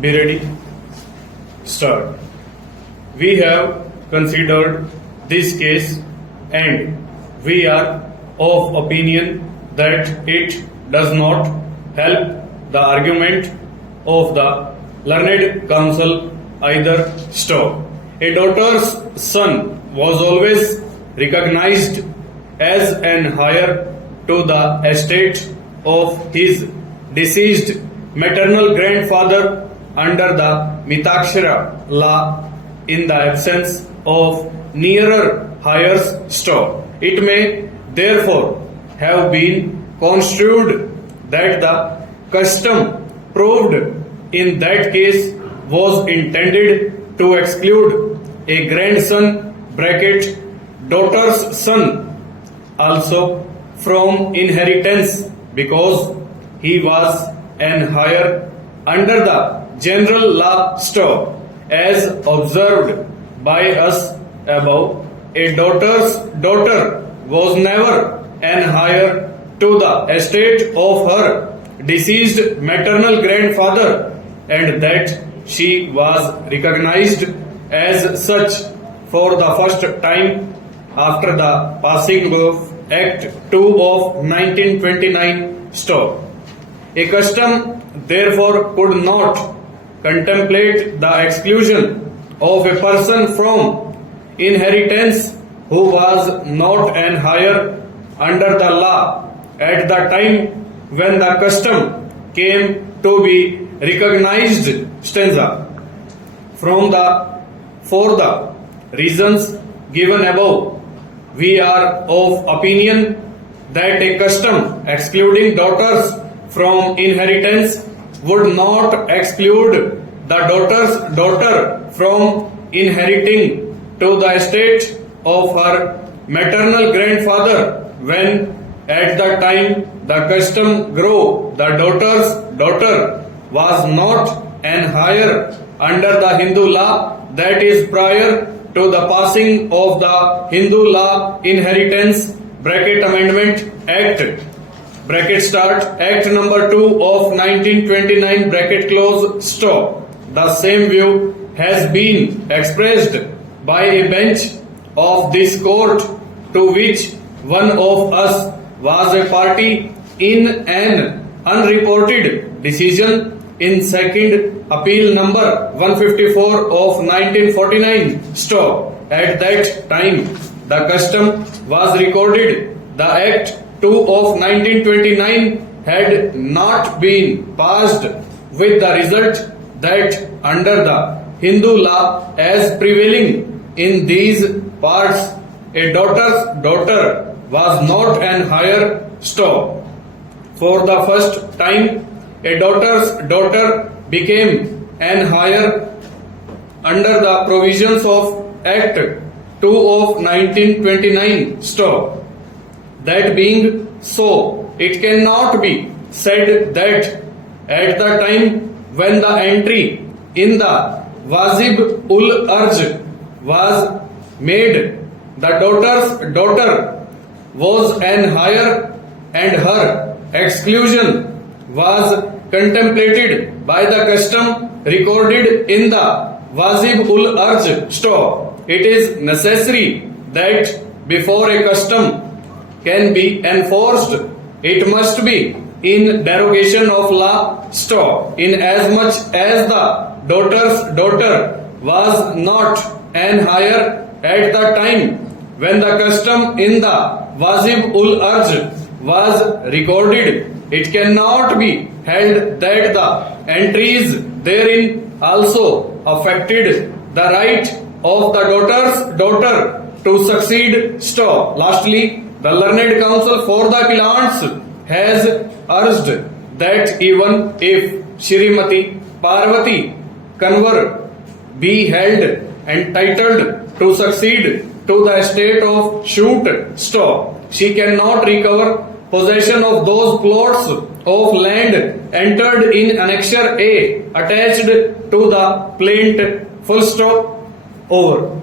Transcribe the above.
Be ready. Start. We have considered this case and we are of opinion that it does not help the argument of the learned counsel either. Stop. A daughter's son was always recognized as an heir to the estate of his deceased maternal grandfather under the Mitakshara law in the absence of nearer heirs. Stop. It may therefore have been construed that the custom proved in that case was intended to exclude a grandson bracket daughter's son also from inheritance because he was an heir under the general law. Stop. As observed by us above, a daughter's daughter was never an heir to the estate of her deceased maternal grandfather, and that she was recognized as such for the first time after the passing of Act 2 of 1929. Stop. A custom therefore could not contemplate the exclusion of a person from inheritance who was not an heir under the law at the time when the custom came to be recognized. Stanza. For the reasons given above, we are of opinion that a custom excluding daughters from inheritance would not exclude the daughter's daughter from inheriting to the estate of her maternal grandfather when at the time the custom grew the daughter's daughter was not an heir under the Hindu law, that is prior to the passing of the Hindu law inheritance bracket amendment act bracket start act number 2 of 1929 bracket close. Stop. The same view has been expressed by a bench of this court to which one of us was a party in an unreported decision in second appeal number 154 of 1949. Stop. At that time the custom was recorded. The Act 2 of 1929 had not been passed, with the result that under the Hindu law as prevailing in these parts, a daughter's daughter was not an heir. Stop. For the first time, a daughter's daughter became an heir under the provisions of Act 2 of 1929. Stop. That being so, it cannot be said that at the time when the entry in the Wazib-ul-Arj was made, the daughter's daughter was an heir and her exclusion was contemplated by the custom recorded in the Wazib-ul-Arj. Stop. It is necessary that before a custom can be enforced, it must be in derogation of law. Stop. In as much as the daughter's daughter was not an heir at the time when the custom in the Wazib-ul-Arj was recorded, it cannot be held that the entries therein also affected the right of the daughter's daughter to succeed. Stop. Lastly, the learned counsel for the appellants has urged that even if Shrimati Parvati Kanwar be held entitled to succeed to the estate of Shoot. Stop. She cannot recover possession of those plots of land entered in Annexure A attached to the plaint. Full stop. Over.